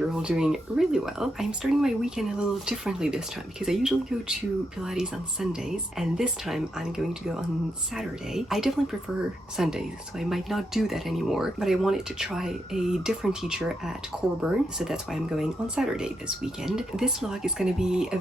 you're all doing really well. I'm starting my weekend a little differently this time because I usually go to Pilates on Sundays, and this time I'm going to go on Saturday. I definitely prefer Sundays, so I might not do that anymore, but I wanted to try a different teacher at Corburn, so that's why I'm going on Saturday this weekend. This vlog is going to be I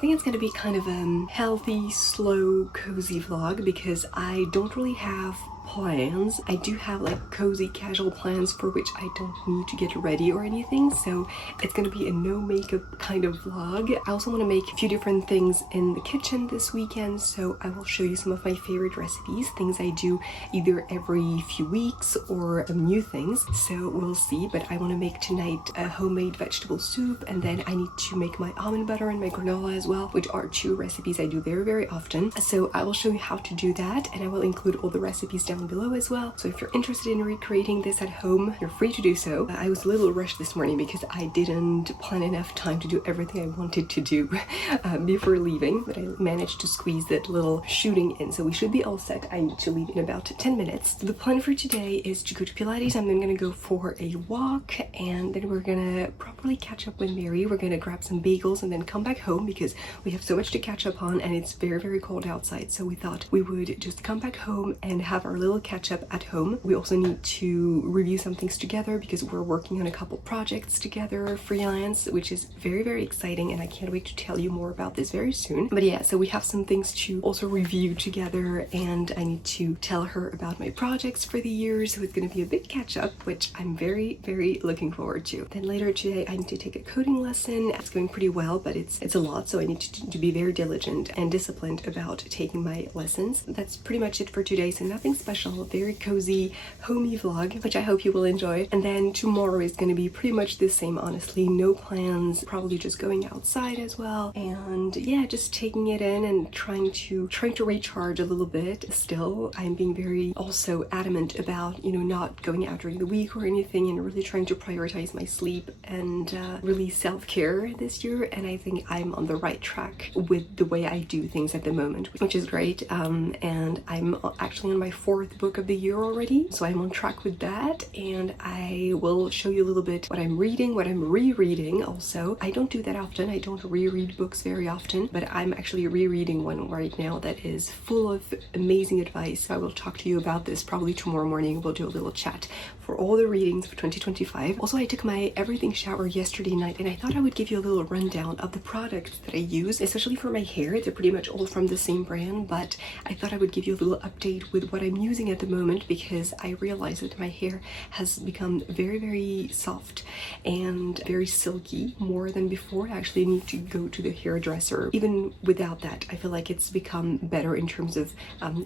think it's going to be kind of a healthy, slow, cozy vlog because I don't really have plans. I do have like cozy casual plans for which I don't need to get ready or anything, so it's gonna be a no makeup kind of vlog. I also want to make a few different things in the kitchen this weekend, so I will show you some of my favorite recipes, things I do either every few weeks or new things, so we'll see. But I want to make tonight a homemade vegetable soup, and then I need to make my almond butter and my granola as well, which are two recipes I do very often. So I will show you how to do that, and I will include all the recipes down below as well. So if you're interested in recreating this at home, you're free to do so. I was a little rushed this morning because I didn't plan enough time to do everything I wanted to do before leaving, but I managed to squeeze that little shooting in, so we should be all set. I need to leave in about 10 minutes. The plan for today is to go to Pilates. I'm then gonna go for a walk, and then we're gonna probably catch up with Mary. We're gonna grab some bagels and then come back home because we have so much to catch up on and it's very cold outside, so we thought we would just come back home and have our little catch up at home. We also need to review some things together because we're working on a couple projects together, freelance, which is very exciting, and I can't wait to tell you more about this very soon. But yeah, so we have some things to also review together, and I need to tell her about my projects for the year, so it's going to be a big catch up, which I'm very looking forward to. Then later today I need to take a coding lesson. It's going pretty well, but it's a lot, so I need to be very diligent and disciplined about taking my lessons. That's pretty much it for today, so nothing special. Very cozy, homey vlog, which I hope you will enjoy. And then tomorrow is going to be pretty much the same, honestly. No plans, probably just going outside as well, and yeah, just taking it in and trying to recharge a little bit. Still, I'm being very also adamant about, you know, not going out during the week or anything, and really trying to prioritize my sleep and really self-care this year, and I think I'm on the right track with the way I do things at the moment, which is great. And I'm actually on my 4th book of the year already, so I'm on track with that, and I will show you a little bit what I'm reading, what I'm rereading also. I don't do that often. I don't reread books very often, but I'm actually rereading one right now that is full of amazing advice. I will talk to you about this probably tomorrow morning. We'll do a little chat for all the readings for 2025. Also, I took my everything shower yesterday night, and I thought I would give you a little rundown of the products that I use, especially for my hair. They're pretty much all from the same brand, but I thought I would give you a little update with what I'm using at the moment because I realized that my hair has become very soft and very silky more than before. I actually need to go to the hairdresser. Even without that, I feel like it's become better in terms of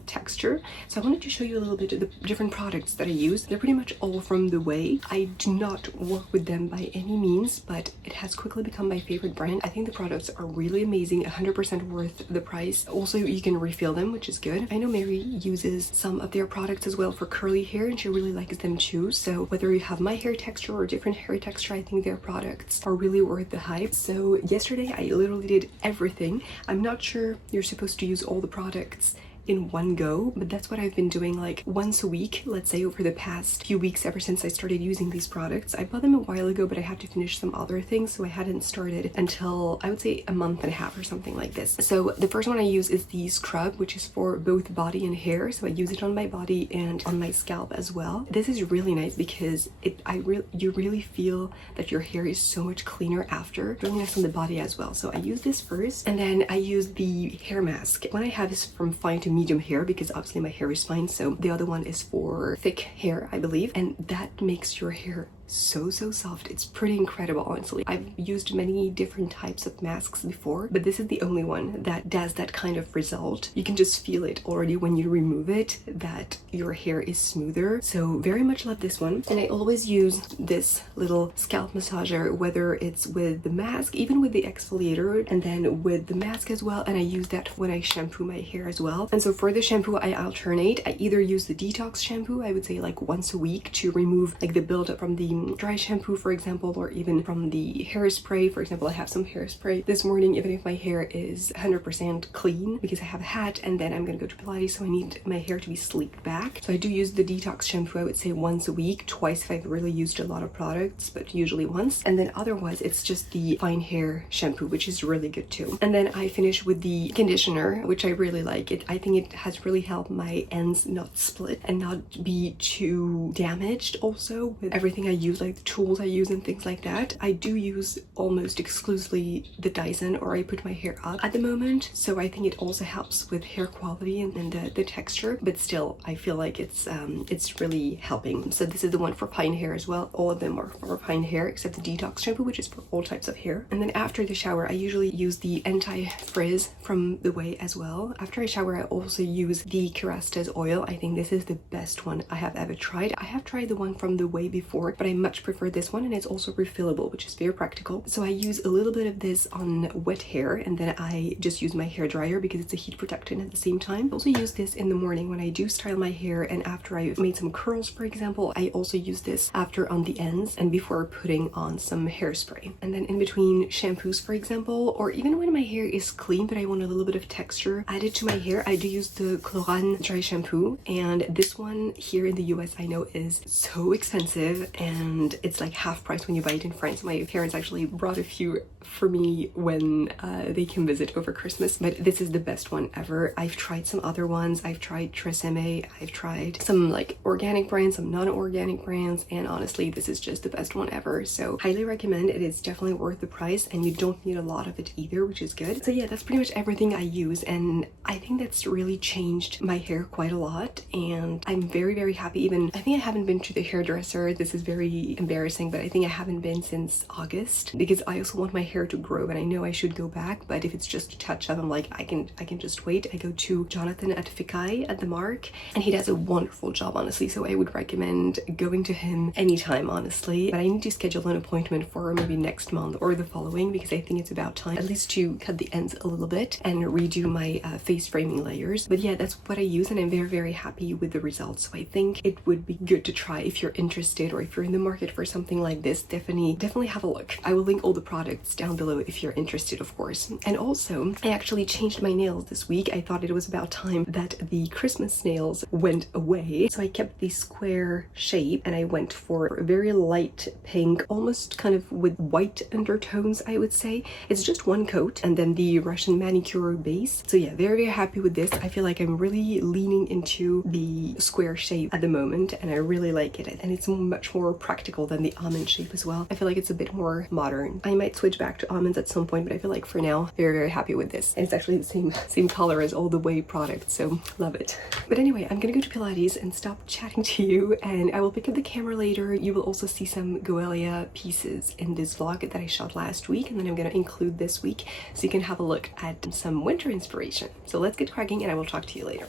texture. So I wanted to show you a little bit of the different products that I use. They're pretty much all from The Way. I do not work with them by any means, but it has quickly become my favorite brand. I think the products are really amazing, 100% worth the price. Also, you can refill them, which is good. I know Mary uses some of their products as well for curly hair, and she really likes them too. So whether you have my hair texture or different hair texture, I think their products are really worth the hype. So yesterday I literally did everything. I'm not sure you're supposed to use all the products in one go, but that's what I've been doing like once a week, let's say over the past few weeks ever since I started using these products. I bought them a while ago, but I had to finish some other things, so I hadn't started until I would say a month and a half or something like this. So the first one I use is the scrub, which is for both body and hair, so I use it on my body and on my scalp as well. This is really nice because you really feel that your hair is so much cleaner after. Really nice on the body as well. So I use this first, and then I use the hair mask. One I have is from Fine to Medium hair because obviously my hair is fine, so the other one is for thick hair, I believe, and that makes your hair so soft. It's pretty incredible, honestly. I've used many different types of masks before, but this is the only one that does that kind of result. You can just feel it already when you remove it, that your hair is smoother. So very much love this one. And I always use this little scalp massager, whether it's with the mask, even with the exfoliator, and then with the mask as well. And I use that when I shampoo my hair as well. And so for the shampoo, I alternate. I either use the detox shampoo, I would say like once a week, to remove like the buildup from the the dry shampoo, for example, or even from the hairspray. For example, I have some hairspray this morning, even if my hair is 100% clean because I have a hat and then I'm gonna go to Pilates, so I need my hair to be sleeked back. So I do use the detox shampoo, I would say once a week, twice if I've really used a lot of products, but usually once. And then otherwise it's just the fine hair shampoo, which is really good too. And then I finish with the conditioner, which I really like. I think it has really helped my ends not split and not be too damaged also with everything I use, like the tools I use and things like that. I do use almost exclusively the Dyson, or I put my hair up at the moment, so I think it also helps with hair quality and the texture, but still I feel like it's really helping. So this is the one for fine hair as well. All of them are for fine hair except the detox shampoo, which is for all types of hair. And then after the shower I usually use the anti-frizz from the Way as well. After I shower I also use the Kerastase oil. I think this is the best one I have ever tried. I have tried the one from the Way before, but I much prefer this one, and it's also refillable, which is very practical. So I use a little bit of this on wet hair, and then I just use my hair dryer because it's a heat protectant at the same time. I also use this in the morning when I do style my hair, and after I've made some curls, for example. I also use this after on the ends and before putting on some hairspray. And then in between shampoos, for example, or even when my hair is clean but I want a little bit of texture added to my hair, I do use the Chlorane dry shampoo. And this one here in the US I know is so expensive, and it's like half price when you buy it in France. My parents actually brought a few for me when they came visit over Christmas, but this is the best one ever. I've tried some other ones. I've tried Tresemme, I've tried some like organic brands, some non-organic brands, and honestly this is just the best one ever. So highly recommend it. It's definitely worth the price, and you don't need a lot of it either, which is good. So yeah, that's pretty much everything I use, and I think that's really changed my hair quite a lot, and I'm very happy. Even I think I haven't been to the hairdresser. This is very embarrassing, but I think I haven't been since August because I also want my hair to grow, and I know I should go back, but if it's just a touch up, I'm like, I can just wait. I go to Jonathan at Faux at the Mark, and he does a wonderful job, honestly, so I would recommend going to him anytime, honestly. But I need to schedule an appointment for maybe next month or the following, because I think it's about time at least to cut the ends a little bit and redo my face framing layers. But yeah, that's what I use, and I'm very happy with the results. So I think it would be good to try if you're interested, or if you're in the market for something like this. Definitely have a look. I will link all the products down below if you're interested, of course. And also I actually changed my nails this week. I thought it was about time that the Christmas nails went away, so I kept the square shape and I went for a very light pink, almost kind of with white undertones, I would say. It's just one coat and then the Russian manicure base. So yeah, very happy with this. I feel like I'm really leaning into the square shape at the moment, and I really like it, and it's much more practical than the almond shape as well. I feel like it's a bit more modern. I might switch back to almonds at some point, but I feel like for now very happy with this, and it's actually the same color as all the Way products, so love it. But anyway, I'm gonna go to Pilates and stop chatting to you, and I will pick up the camera later. You will also see some Goelia pieces in this vlog that I shot last week, and then I'm gonna include this week so you can have a look at some winter inspiration. So let's get cracking, and I will talk to you later.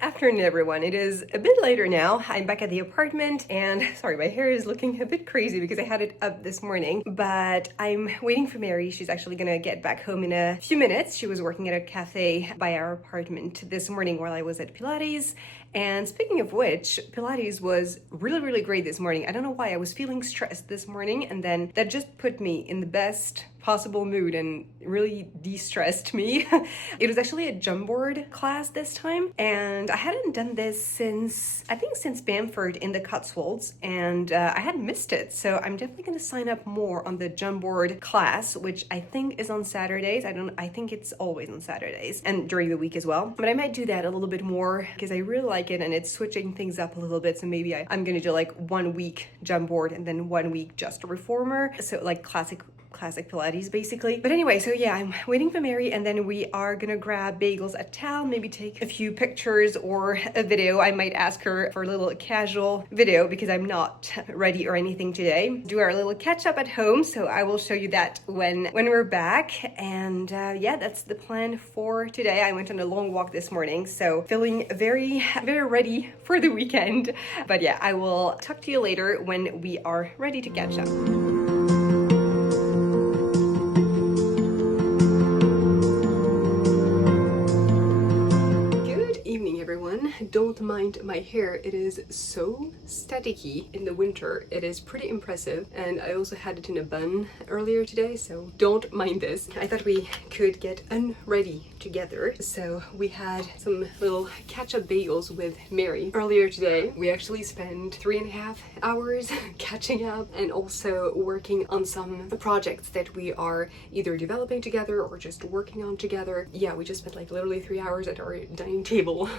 Afternoon, everyone. It is a bit later now. I'm back at the apartment, and sorry, my hair is looking a bit crazy because I had it up this morning, but I'm waiting for Mary. She's actually gonna get back home in a few minutes. She was working at a cafe by our apartment this morning while I was at Pilates. And speaking of which, Pilates was really great this morning. I don't know why, I was feeling stressed this morning, and then that just put me in the best possible mood and really de-stressed me. It was actually a jump board class this time, and I hadn't done this since Bamford in the Cotswolds, and I had missed it. So I'm definitely gonna sign up more on the jump board class, which I think is on Saturdays. I think it's always on Saturdays and during the week as well. But I might do that a little bit more because I really like it, and it's switching things up a little bit. So maybe I'm gonna do like 1 week jump board and then 1 week just a reformer. So like classic classic Pilates basically. But anyway, so yeah, I'm waiting for Mary, and then we are gonna grab bagels at town, maybe take a few pictures or a video. I might ask her for a little casual video because I'm not ready or anything today. Do our little catch up at home, so I will show you that when we're back. And yeah, that's the plan for today. I went on a long walk this morning, so feeling very ready for the weekend. But yeah, I will talk to you later when we are ready to catch up. Everyone, don't mind my hair. It is so staticky in the winter. It is pretty impressive, and I also had it in a bun earlier today, so don't mind this. I thought we could get unready together, so we had some little catch-up bagels with Mary earlier today. We actually spent 3.5 hours catching up and also working on some projects that we are either developing together or just working on together. Yeah, we just spent like literally 3 hours at our dining table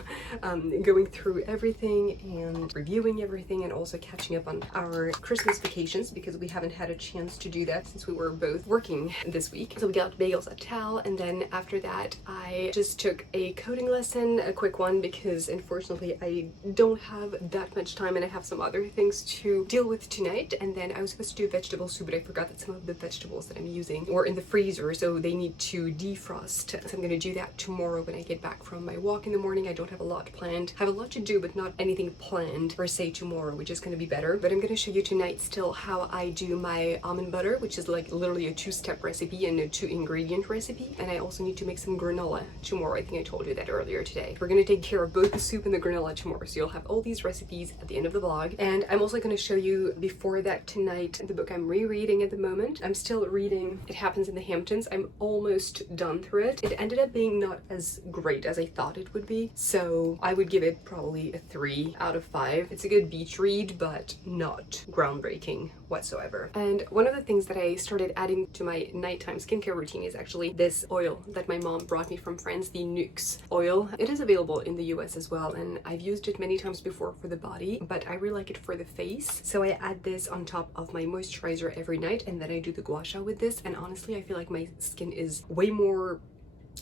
going through everything and reviewing everything, and also catching up on our Christmas vacations because we haven't had a chance to do that since we were both working this week. So we got bagels at Tal, and then after that I just took a coding lesson, a quick one, because unfortunately I don't have that much time and I have some other things to deal with tonight. And then I was supposed to do vegetable soup, but I forgot that some of the vegetables that I'm using were in the freezer, so they need to defrost. So I'm gonna do that tomorrow when I get back from my walk in the morning. I don't have a lot planned. I have a lot to do, but not anything planned per se tomorrow, which is going to be better. But I'm going to show you tonight still how I do my almond butter, which is like literally a 2-step recipe and a 2-ingredient recipe. And I also need to make some granola tomorrow. I think I told you that earlier today. We're going to take care of both the soup and the granola tomorrow, so you'll have all these recipes at the end of the vlog. And I'm also going to show you before that tonight the book I'm rereading at the moment. I'm still reading It Happens in the Hamptons. I'm almost done through it. It ended up being not as great as I thought it would be, so I would give it probably a 3 out of 5. It's a good beach read, but not groundbreaking whatsoever. And one of the things that I started adding to my nighttime skincare routine is actually this oil that my mom brought me from France, the Nux oil. It is available in the US as well, and I've used it many times before for the body, but I really like it for the face. So I add this on top of my moisturizer every night, and then I do the gua sha with this. And honestly, I feel like my skin is way more,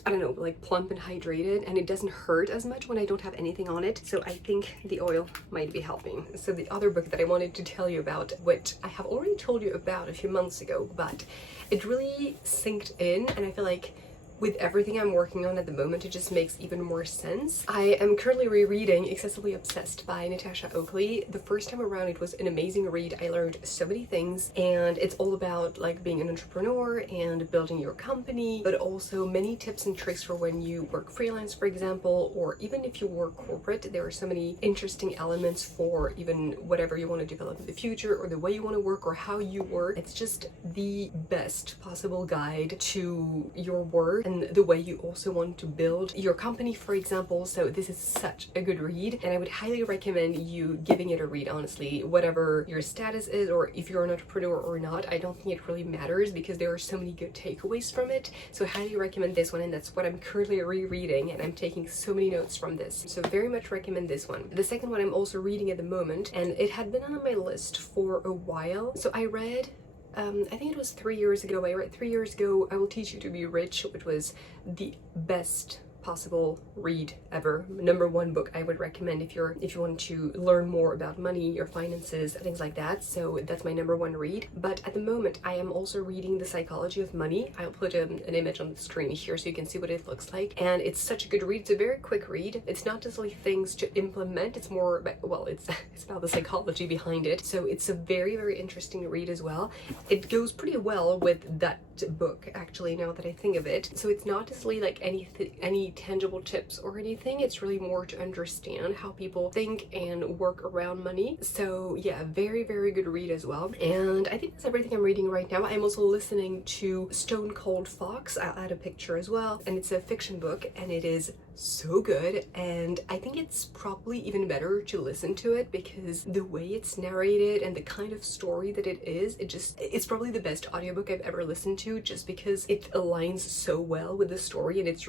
I don't know, like plump and hydrated, and it doesn't hurt as much when I don't have anything on it. So I think the oil might be helping. So the other book that I wanted to tell you about, which I have already told you about a few months ago, but it really synced in, and I feel like with everything I'm working on at the moment, it just makes even more sense. I am currently rereading Excessively Obsessed by Natasha Oakley. The first time around, it was an amazing read. I learned so many things, and it's all about like being an entrepreneur and building your company, but also many tips and tricks for when you work freelance, for example, or even if you work corporate. There are so many interesting elements for even whatever you want to develop in the future, or the way you want to work, or how you work. It's just the best possible guide to your work and the way you also want to build your company, for example. So this is such a good read, and I would highly recommend you giving it a read, honestly, whatever your status is, or if you're an entrepreneur or not. I don't think it really matters because there are so many good takeaways from it. So I highly recommend this one, and that's what I'm currently rereading, and I'm taking so many notes from this. So very much recommend this one. The second one I'm also reading at the moment, and it had been on my list for a while. So I read I think it was 3 years ago. I read 3 years ago, I Will Teach You to Be Rich, which was the best possible read ever. #1 book I would recommend if you want to learn more about money, your finances, things like that. So that's my #1 read. But at the moment I am also reading The Psychology of Money. I'll put an image on the screen here so you can see what it looks like, and it's such a good read. It's a very quick read. It's not just like things to implement, it's more about, well, it's about the psychology behind it. So it's a very interesting read as well. It goes pretty well with that book, actually, now that I think of it. So it's not just like any tangible tips or anything. It's really more to understand how people think and work around money. So yeah, very good read as well. And I think that's everything I'm reading right now. I'm also listening to Stone Cold Fox. I'll add a picture as well, and it's a fiction book, and it is so good, and I think it's probably even better to listen to it because the way it's narrated and the kind of story that it is, it's probably the best audiobook I've ever listened to, just because it aligns so well with the story, and it's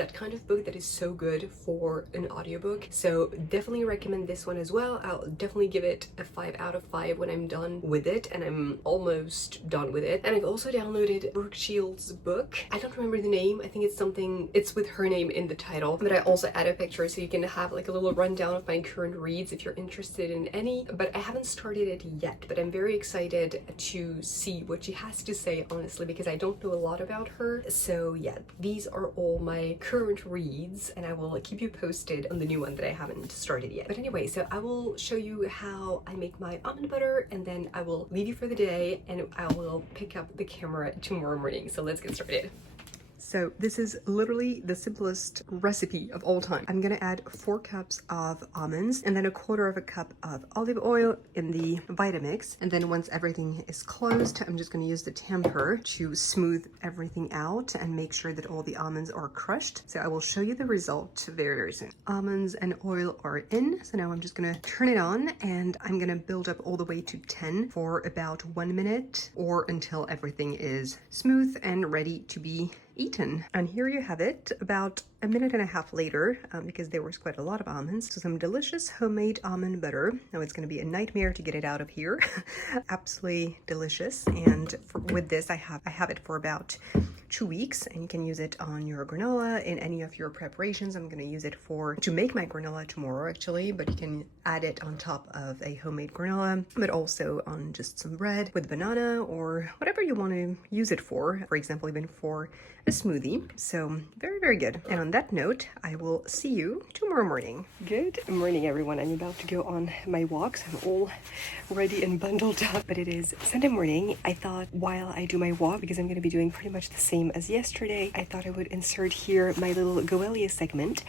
that kind of book that is so good for an audiobook. So definitely recommend this one as well. I'll definitely give it a 5 out of 5 when I'm done with it, and I'm almost done with it. And I've also downloaded Brooke Shields' book. I don't remember the name. I think it's with her name in the title, but I also add a picture so you can have like a little rundown of my current reads if you're interested in any. But I haven't started it yet, but I'm very excited to see what she has to say, honestly, because I don't know a lot about her. So yeah, these are all my current reads, and I will keep you posted on the new one that I haven't started yet. But anyway, so I will show you how I make my almond butter, and then I will leave you for the day, and I will pick up the camera tomorrow morning. So let's get started. So this is literally the simplest recipe of all time. I'm gonna add 4 cups of almonds and then 1/4 cup of olive oil in the Vitamix. And then once everything is closed, I'm just gonna use the tamper to smooth everything out and make sure that all the almonds are crushed. So I will show you the result very, very soon. Almonds and oil are in. So now I'm just gonna turn it on, and I'm gonna build up all the way to 10 for about 1 minute, or until everything is smooth and ready to be eaten. And here you have it, about 1.5 minutes later, because there was quite a lot of almonds. So some delicious homemade almond butter. Now it's going to be a nightmare to get it out of here. Absolutely delicious. And with this, I have it for about 2 weeks, and you can use it on your granola in any of your preparations. I'm going to use it to make my granola tomorrow, actually, but you can add it on top of a homemade granola, but also on just some bread with banana or whatever you want to use it for example, even for a smoothie. So very, very good. And on that note, I will see you tomorrow morning. Good morning, everyone. I'm about to go on my walks. I'm all ready and bundled up, but it is Sunday morning. I thought while I do my walk, because I'm going to be doing pretty much the same as yesterday, I thought I would insert here my little Goelia segment,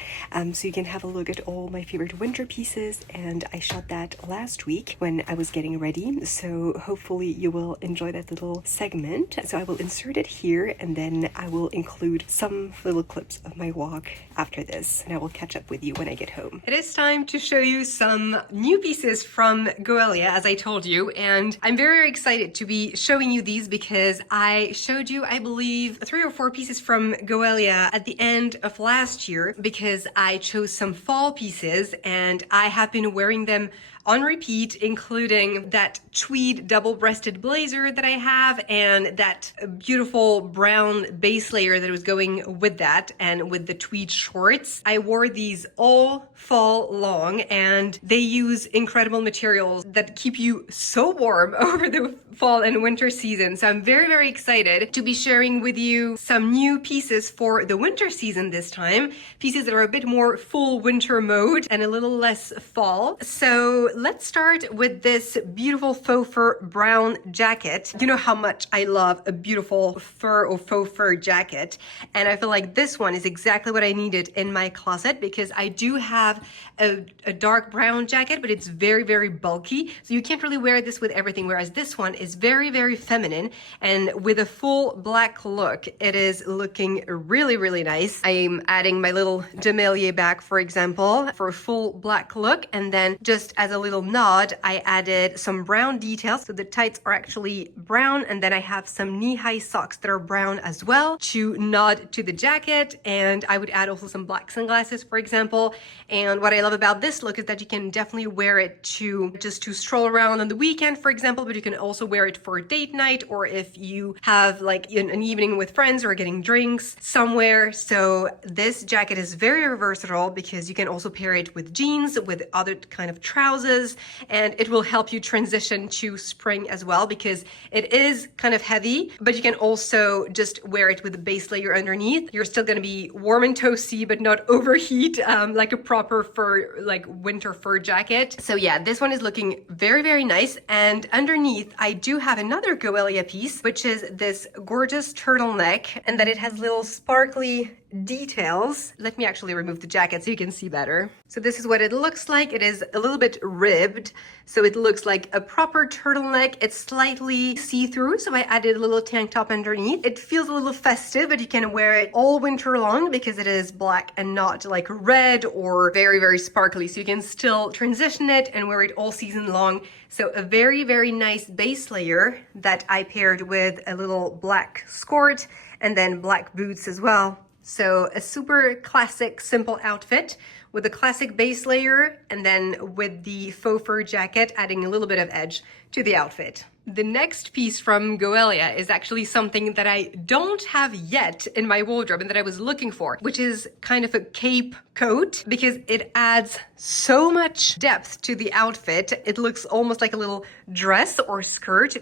so you can have a look at all my favorite winter pieces. And I shot that last week when I was getting ready, so hopefully you will enjoy that little segment. So I will insert it here, and then I will include some little clips of my walk after this, and I will catch up with you when I get home. It is time to show you some new pieces from Goelia, as I told you, and I'm very, very excited to be showing you these because I showed you, I believe, 3 or 4 pieces from Goelia at the end of last year, because I chose some fall pieces and I have been wearing them on repeat, including that tweed double-breasted blazer that I have, and that beautiful brown base layer that was going with that, and with the tweed shorts. I wore these all fall long, and they use incredible materials that keep you so warm over the fall and winter season. So I'm very, very excited to be sharing with you some new pieces for the winter season this time. Pieces that are a bit more full winter mode and a little less fall. So let's start with this beautiful faux fur brown jacket. You know how much I love a beautiful fur or faux fur jacket, and I feel like this one is exactly what I needed in my closet, because I do have a dark brown jacket, but it's very, very bulky, so you can't really wear this with everything, whereas this one is very, very feminine, and with a full black look, it is looking really, really nice. I'm adding my little demalie back, for example, for a full black look, and then just as a little nod, I added some brown details. So the tights are actually brown, and then I have some knee-high socks that are brown as well to nod to the jacket. And I would add also some black sunglasses, for example. And what I love about this look is that you can definitely wear it to stroll around on the weekend, for example, but you can also wear it for a date night, or if you have like an evening with friends or getting drinks somewhere. So this jacket is very versatile because you can also pair it with jeans, with other kind of trousers, and it will help you transition to spring as well, because it is kind of heavy, but you can also just wear it with a base layer underneath. You're still going to be warm and toasty, but not overheat, like a proper fur, like winter fur jacket. So yeah, this one is looking very, very nice. And underneath, I do have another Goelia piece, which is this gorgeous turtleneck, and that it has little sparkly details. Let me actually remove the jacket so you can see better. So this is what it looks like. It is a little bit ribbed, so it looks like a proper turtleneck. It's slightly see-through, so I added a little tank top underneath. It feels a little festive, but you can wear it all winter long because it is black and not like red or very, very sparkly, so you can still transition it and wear it all season long. So a very, very nice base layer that I paired with a little black skirt and then black boots as well. So a super classic, simple outfit with a classic base layer and then with the faux fur jacket adding a little bit of edge to the outfit. The next piece from Goelia is actually something that I don't have yet in my wardrobe and that I was looking for, which is kind of a cape coat because it adds so much depth to the outfit. It looks almost like a little dress or skirt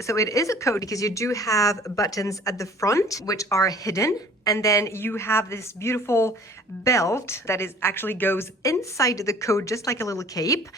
so it is a coat because you do have buttons at the front, which are hidden. And then you have this beautiful belt that actually goes inside the coat, just like a little cape.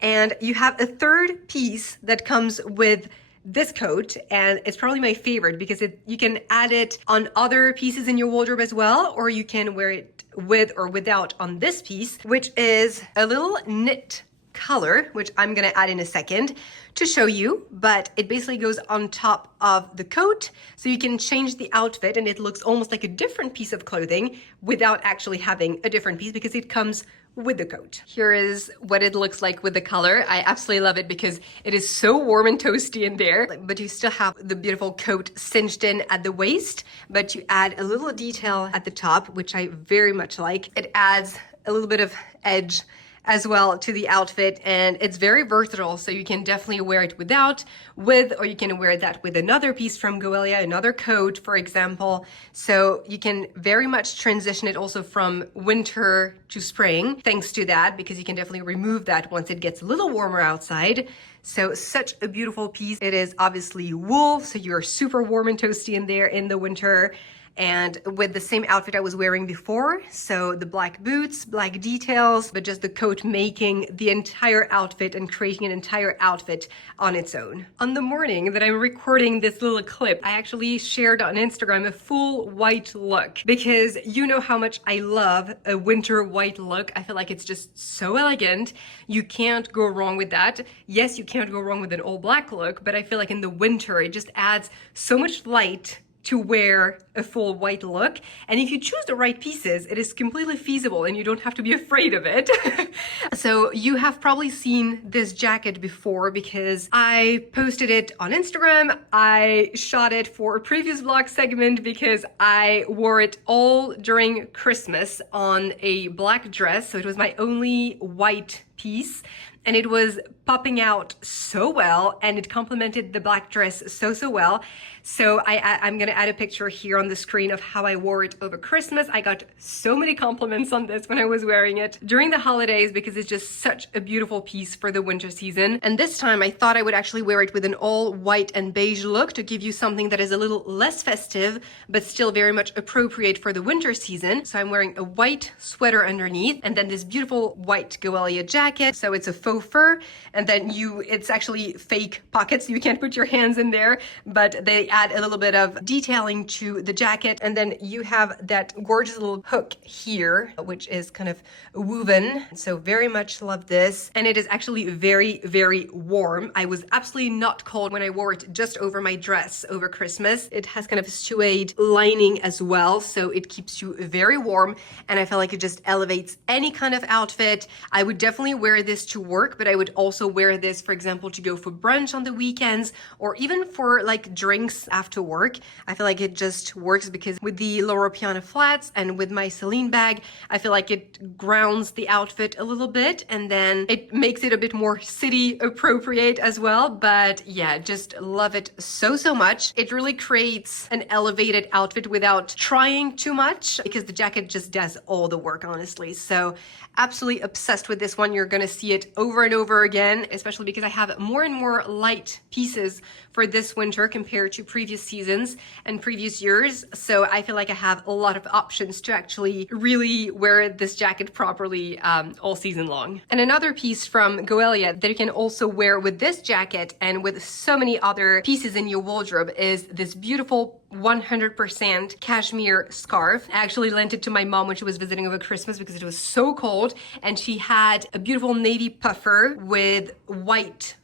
And you have a third piece that comes with this coat, and it's probably my favorite because you can add it on other pieces in your wardrobe as well, or you can wear it with or without on this piece, which is a little knit color, which I'm gonna add in a second to show you, but it basically goes on top of the coat, so you can change the outfit and it looks almost like a different piece of clothing without actually having a different piece because it comes with the coat. Here is what it looks like with the color. I absolutely love it because it is so warm and toasty in there, but you still have the beautiful coat cinched in at the waist, but you add a little detail at the top, which I very much like. It adds a little bit of edge as well to the outfit, and it's very versatile, so you can definitely wear it with, or you can wear that with another piece from Goelia, another coat, for example. So you can very much transition it also from winter to spring, thanks to that, because you can definitely remove that once it gets a little warmer outside. So such a beautiful piece. It is obviously wool, so you're super warm and toasty in there in the winter. And with the same outfit I was wearing before, so the black boots, black details, but just the coat making the entire outfit and creating an entire outfit on its own. On the morning that I'm recording this little clip, I actually shared on Instagram a full white look because you know how much I love a winter white look. I feel like it's just so elegant. You can't go wrong with that. Yes, you can't go wrong with an all black look, but I feel like in the winter, it just adds so much light to wear a full white look. And if you choose the right pieces, it is completely feasible and you don't have to be afraid of it. So you have probably seen this jacket before because I posted it on Instagram. I shot it for a previous vlog segment because I wore it all during Christmas on a black dress. So it was my only white piece. And it was popping out so well and it complemented the black dress so well. So I'm gonna add a picture here on the screen of how I wore it over Christmas. I got so many compliments on this when I was wearing it during the holidays because it's just such a beautiful piece for the winter season. And this time I thought I would actually wear it with an all white and beige look to give you something that is a little less festive, but still very much appropriate for the winter season. So I'm wearing a white sweater underneath and then this beautiful white Goelia jacket. So it's a faux fur, and then it's actually fake pockets. You can't put your hands in there, but they add a little bit of detailing to the jacket. And then you have that gorgeous little hook here, which is kind of woven. So very much love this. And it is actually very, very warm. I was absolutely not cold when I wore it just over my dress over Christmas. It has kind of a suede lining as well, so it keeps you very warm. And I feel like it just elevates any kind of outfit. I would definitely wear this to work, but I would also wear this, for example, to go for brunch on the weekends or even for like drinks after work. I feel like it just works because with the Loro Piana flats and with my Celine bag, I feel like it grounds the outfit a little bit and then it makes it a bit more city appropriate as well. But yeah, just love it so much. It really creates an elevated outfit without trying too much because the jacket just does all the work, honestly. So absolutely obsessed with this one. You're gonna see it over and over again, especially because I have more and more light pieces for this winter compared to previous seasons and previous years. So I feel like I have a lot of options to actually really wear this jacket properly all season long. And another piece from Goelia that you can also wear with this jacket and with so many other pieces in your wardrobe is this beautiful 100% cashmere scarf. I actually lent it to my mom when she was visiting over Christmas because it was so cold, and she had a beautiful navy puffer with white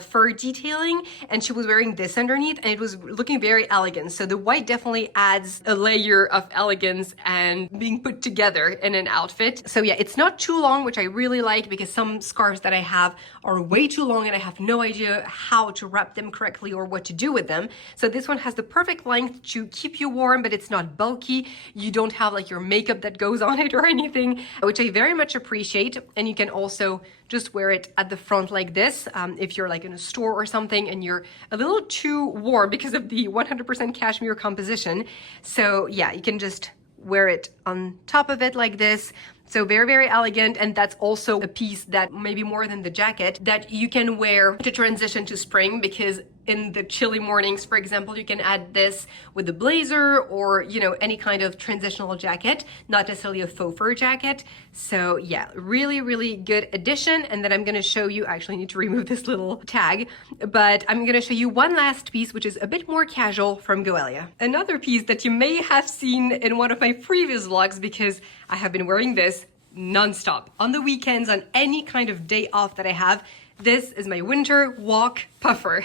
fur detailing, and she was wearing this underneath, and it was looking very elegant. So the white definitely adds a layer of elegance and being put together in an outfit. So yeah, it's not too long, which I really like, because some scarves that I have are way too long and I have no idea how to wrap them correctly or what to do with them. So this one has the perfect length to keep you warm, but it's not bulky. You don't have like your makeup that goes on it or anything, which I very much appreciate. And you can also just wear it at the front like this if you're like in a store or something and you're a little too warm because of the 100% cashmere composition. So yeah, you can just wear it on top of it like this. So very, very elegant. And that's also a piece that maybe more than the jacket that you can wear to transition to spring, because in the chilly mornings, for example, you can add this with a blazer or, you know, any kind of transitional jacket, not necessarily a faux fur jacket. So yeah, really, really good addition. And then I'm going to show you, I actually need to remove this little tag, but I'm going to show you one last piece, which is a bit more casual from Goelia. Another piece that you may have seen in one of my previous vlogs, because I have been wearing this nonstop on the weekends, on any kind of day off that I have. This is my winter walk puffer.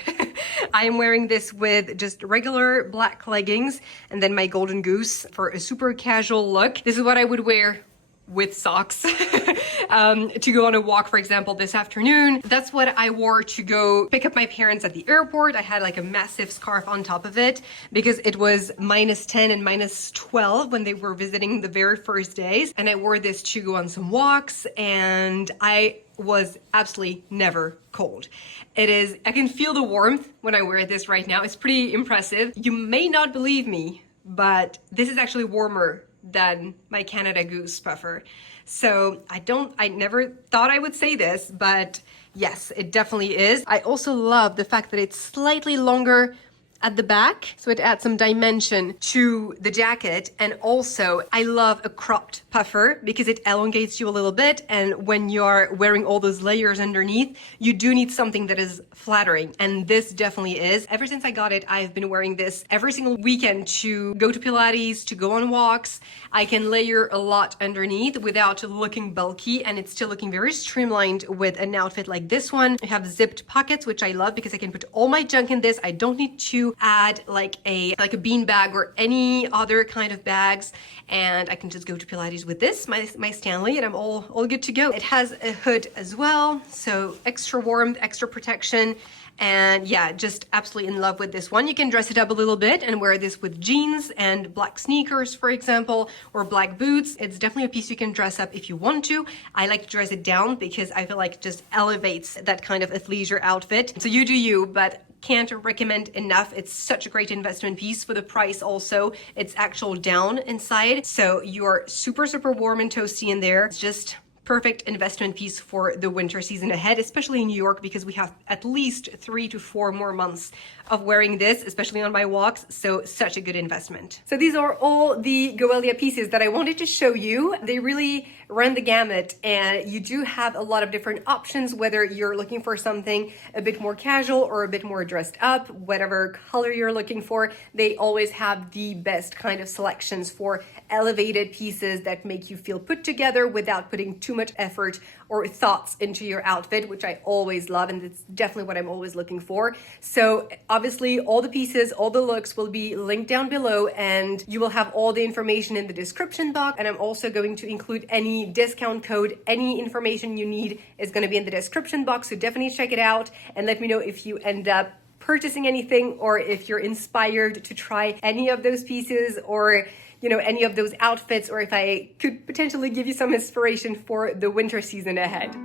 I am wearing this with just regular black leggings and then my golden goose for a super casual look. This is what I would wear with socks to go on a walk, for example, this afternoon. That's what I wore to go pick up my parents at the airport. I had like a massive scarf on top of it because it was -10 and -12 when they were visiting the very first days. And I wore this to go on some walks, and I was absolutely never cold. I can feel the warmth when I wear this right now. It's pretty impressive. You may not believe me, but this is actually warmer than my Canada Goose puffer. So I never thought I would say this, but yes, it definitely is. I also love the fact that it's slightly longer at the back, so it adds some dimension to the jacket. And also I love a cropped puffer because it elongates you a little bit, and when you're wearing all those layers underneath, you do need something that is flattering, and this definitely is. Ever since I got it, I've been wearing this every single weekend to go to Pilates, to go on walks. I can layer a lot underneath without looking bulky, and it's still looking very streamlined with an outfit like this one. I have zipped pockets, which I love because I can put all my junk in this. I don't need to add like a bean bag or any other kind of bags, and I can just go to Pilates with this, my Stanley, and I'm all good to go. It has a hood as well, so extra warmth, extra protection. And yeah, just absolutely in love with this one. You can dress it up a little bit and wear this with jeans and black sneakers, for example, or black boots. It's definitely a piece you can dress up if you want to. I like to dress it down because I feel like it just elevates that kind of athleisure outfit. So you do you, but can't recommend enough. It's such a great investment piece for the price. Also, it's actual down inside, so you're super, super warm and toasty in there. It's just perfect investment piece for the winter season ahead, especially in New York, because we have at least 3 to 4 more months of wearing this, especially on my walks. So such a good investment. So these are all the Goelia pieces that I wanted to show you. They really ran the gamut, and you do have a lot of different options, whether you're looking for something a bit more casual or a bit more dressed up, whatever color you're looking for. They always have the best kind of selections for elevated pieces that make you feel put together without putting too much effort or thoughts into your outfit, which I always love, and it's definitely what I'm always looking for. So obviously all the pieces, all the looks will be linked down below, and you will have all the information in the description box. And I'm also going to include any discount code. Any information you need is going to be in the description box, so definitely check it out and let me know if you end up purchasing anything, or if you're inspired to try any of those pieces, or you know, any of those outfits, or if I could potentially give you some inspiration for the winter season ahead.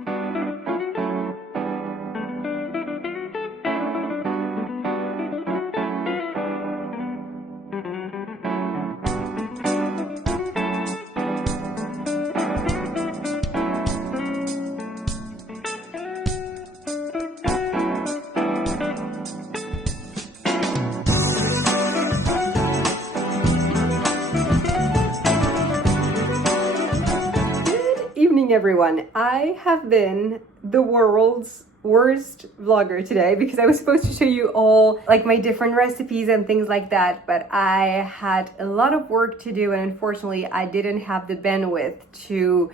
Everyone, I have been the world's worst vlogger today because I was supposed to show you all like my different recipes and things like that, but I had a lot of work to do, and unfortunately I didn't have the bandwidth to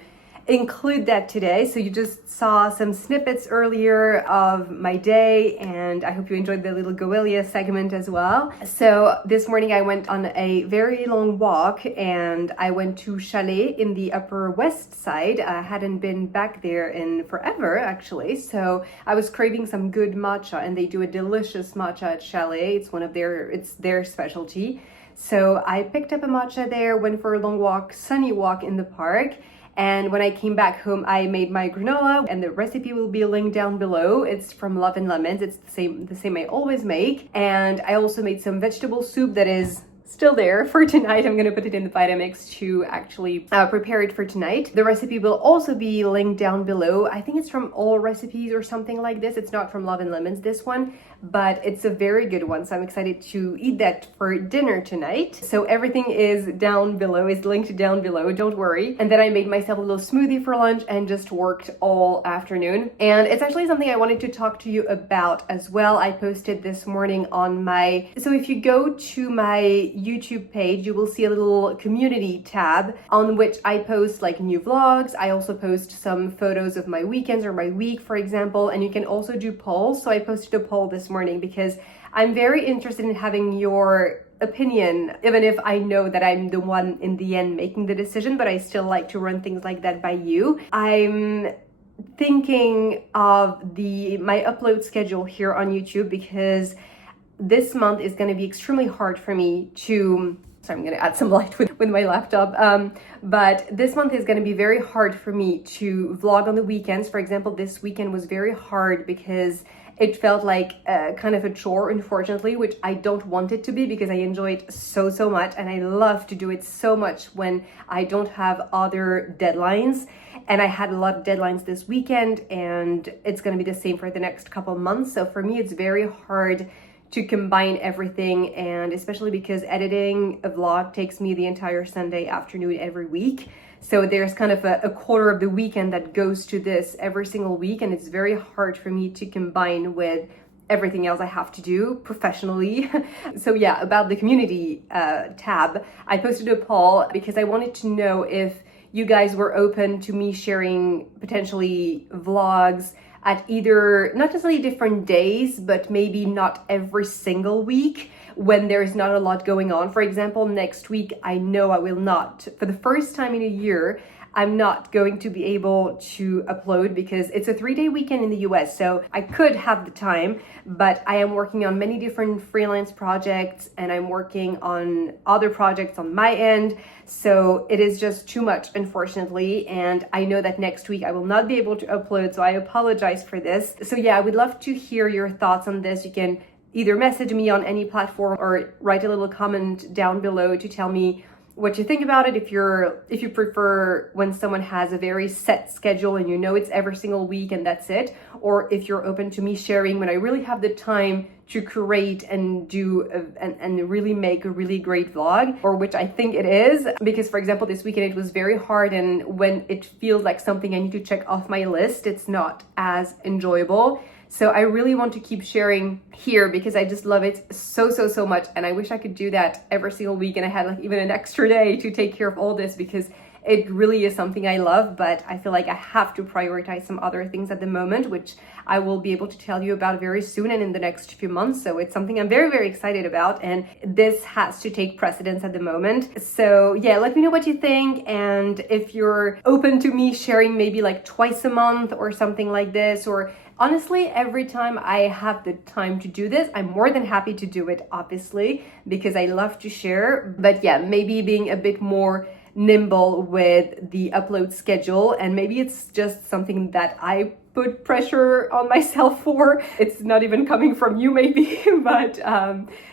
include that today. So you just saw some snippets earlier of my day, and I hope you enjoyed the little Goelia segment as well. So this morning I went on a very long walk, and I went to Chalet in the Upper West Side. I hadn't been back there in forever, actually. So I was craving some good matcha, and they do a delicious matcha at Chalet. It's their specialty. So I picked up a matcha there, went for a long walk, sunny walk in the park. And when I came back home, I made my granola, and the recipe will be linked down below. It's from Love and Lemons. It's the same I always make. And I also made some vegetable soup that is still there for tonight. I'm gonna put it in the Vitamix to actually prepare it for tonight. The recipe will also be linked down below. I think it's from All Recipes or something like this. It's not from Love and Lemons, this one, but it's a very good one. So I'm excited to eat that for dinner tonight. So everything is down below, is linked down below, don't worry. And then I made myself a little smoothie for lunch and just worked all afternoon. And it's actually something I wanted to talk to you about as well. I posted this morning on so if you go to my YouTube page, you will see a little community tab on which I post like new vlogs. I also post some photos of my weekends or my week, for example, and you can also do polls. So I posted a poll this morning because I'm very interested in having your opinion, even if I know that I'm the one in the end making the decision, but I still like to run things like that by you. I'm thinking of my upload schedule here on YouTube because this month is going to be extremely hard for me to, sorry, I'm going to add some light with my laptop, but this month is going to be very hard for me to vlog on the weekends. For example, this weekend was very hard because it felt like kind of a chore, unfortunately, which I don't want it to be because I enjoy it so much, and I love to do it so much when I don't have other deadlines. And I had a lot of deadlines this weekend, and it's going to be the same for the next couple months. So for me, it's very hard to combine everything, and especially because editing a vlog takes me the entire Sunday afternoon every week. So there's kind of a quarter of the weekend that goes to this every single week, and it's very hard for me to combine with everything else I have to do professionally. So yeah, about the community tab, I posted a poll because I wanted to know if you guys were open to me sharing potentially vlogs at either, not necessarily different days, but maybe not every single week when there's not a lot going on. For example, next week, I know I will not, for the first time in a year, I'm not going to be able to upload because it's a 3-day weekend in the US. So I could have the time, but I am working on many different freelance projects, and I'm working on other projects on my end. So it is just too much, unfortunately. And I know that next week I will not be able to upload. So I apologize for this. So yeah, I would love to hear your thoughts on this. You can either message me on any platform or write a little comment down below to tell me what you think about it, if you prefer when someone has a very set schedule and you know it's every single week and that's it, or if you're open to me sharing when I really have the time to create and and really make a really great vlog, or which I think it is, because for example this weekend it was very hard, and when it feels like something I need to check off my list, it's not as enjoyable. So I really want to keep sharing here because I just love it so much, and I wish I could do that every single week and I had like even an extra day to take care of all this because it really is something I love, but I feel like I have to prioritize some other things at the moment, which I will be able to tell you about very soon and in the next few months. So it's something I'm very excited about, and this has to take precedence at the moment. So yeah, let me know what you think, and if you're open to me sharing maybe like twice a month or something like this, or honestly, every time I have the time to do this, I'm more than happy to do it, obviously, because I love to share. But yeah, maybe being a bit more nimble with the upload schedule, and maybe it's just something that I put pressure on myself for. It's not even coming from you maybe, but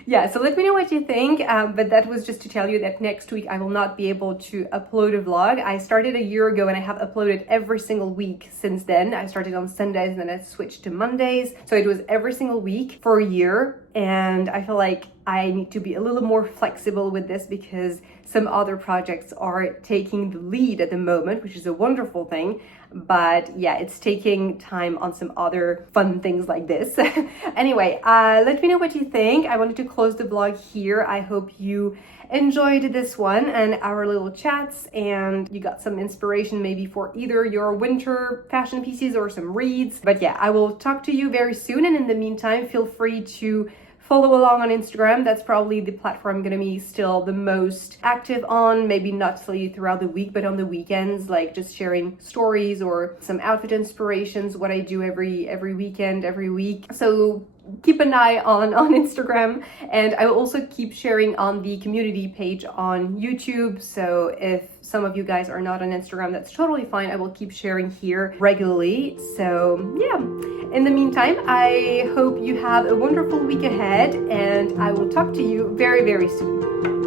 yeah, so let me know what you think. But that was just to tell you that next week I will not be able to upload a vlog. I started a year ago and I have uploaded every single week since then. I started on Sundays and then I switched to Mondays. So it was every single week for a year. and I feel like I need to be a little more flexible with this because some other projects are taking the lead at the moment, which is a wonderful thing. But yeah, it's taking time on some other fun things like this. Anyway, let me know what you think. I wanted to close the vlog here. I hope you enjoyed this one and our little chats, and you got some inspiration maybe for either your winter fashion pieces or some reads. But yeah, I will talk to you very soon, and in the meantime, feel free to follow along on Instagram. That's probably the platform I'm gonna be still the most active on, maybe not necessarily throughout the week, but on the weekends, like just sharing stories or some outfit inspirations, what I do every weekend, every week. So keep an eye on Instagram, and I will also keep sharing on the community page on YouTube. So if some of you guys are not on Instagram, that's totally fine. I will keep sharing here regularly. So yeah, in the meantime, I hope you have a wonderful week ahead, and I will talk to you very, very soon.